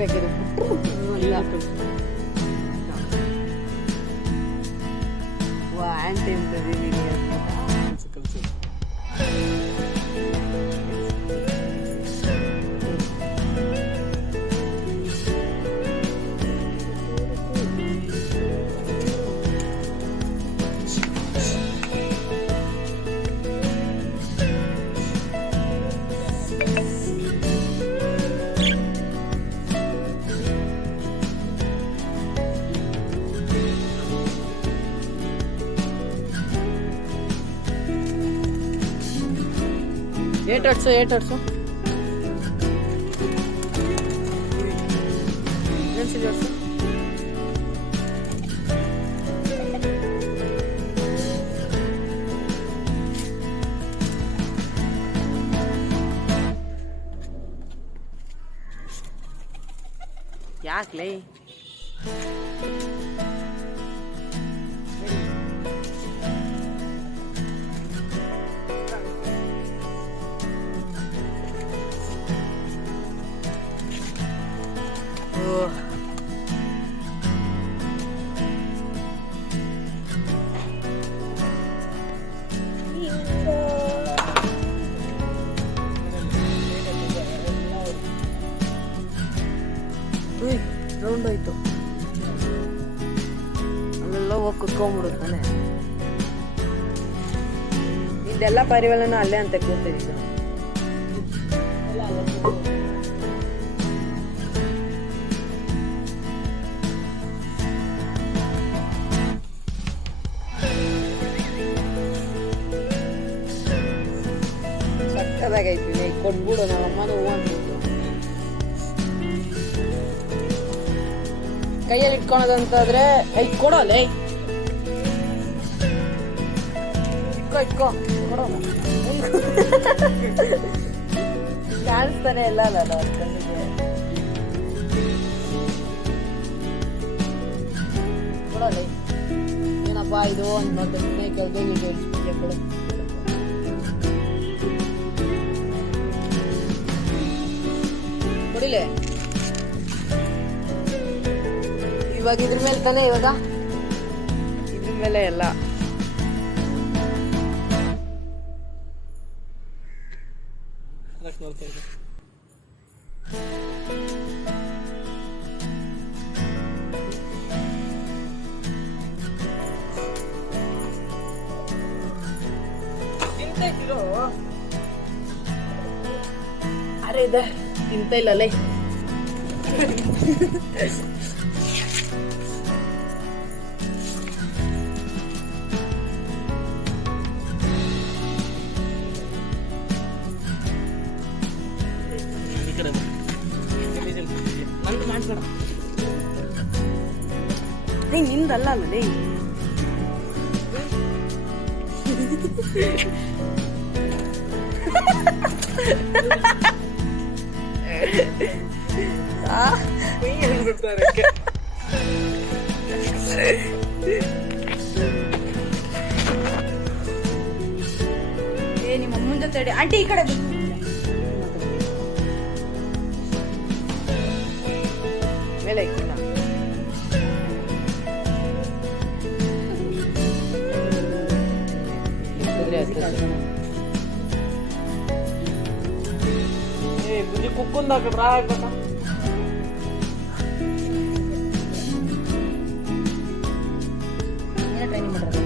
ಬೇಕಿದೆ aunty ಏಟರ್ಸು ಯಾಕ್ಲೇ round ಹೋಯ್ತು ಅಲ್ಲೆಲ್ಲ ಹೋಗಿ ಕುತ್ಕೊಂಡ್ಬಿಡುತ್ತಾನೆ. ಇದೆಲ್ಲ ಪರಿವಲನ ಅಲ್ಲೇ ಅಂತ ಕೂತಿದ್ದ. ಸಕ್ಕದಾಗೈತಿ ಕೊಟ್ಬಿಡು, ನಮ್ಮಮ್ಮನ ಹೂ ಅಂದ್ಬಿಟ್ಟು ಕೈಯಲ್ಲಿ ಇಟ್ಕೊಳೋದಂತಾದ್ರೆ ಕೊಡೋಲ್ಲ ಇಟ್ಕೋ ಕೊಡೋಣ ಕಾಣಿಸ್ತಾನೆ ಇಲ್ಲ ಅಲ್ಲ ಅವ್ರ ಕಣ್ಣಿಗೆ. ಕೊಡೋಲ್ಲ ಏನಪ್ಪಾ ಇದು ಅಂತ ಕೇಳ್ದೆ ಇಳಿಸ್ಬಿಟ್ಟೆ ಕೊಡು. ಕೊಡಿಲೆ ಇವಾಗ ಇದ್ರ ಮೇಲೆ ತಾನೆ, ಇವಾಗ ಇದ್ರ ಮೇಲೆ ಎಲ್ಲ ಅರೆ ಇದೆ ತಿಂತ ಇಲ್ಲಲೇ. ನಿಂದಲ್ಲ ಅಲ್ಲೇ ನಿಮ್ಮ ಅಮ್ಮನ ಜೊತೆ ಆಂಟಿ ಈ ಕಡೆ ಮೇಲೆ ಬುದ್ಧಿ ಕುಕ್ಕೊಂದಾಕ ಡ್ರಾ ಆಗ್ಬೇಕ. ಟ್ರೈನಿಂಗ್ ಮಾಡ್ರಿ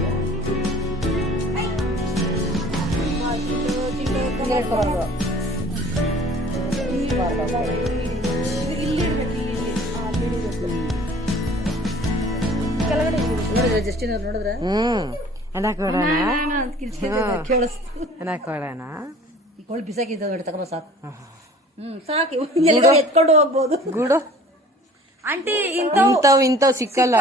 ಜಸ್ಟಿನ್ ಅವ್ರು ನೋಡಿದ್ರೆ ಬಿಸಾಕಿದ್ದ ತಗೊಂಡು ಸಾಕು. ಸಾಕು ಎತ್ಕೊಂಡು ಹೋಗ್ಬೋದು. ಗೂಡು ಆಂಟಿ ಇಂಥವ್ ಸಿಕ್ಕಲ್ಲ.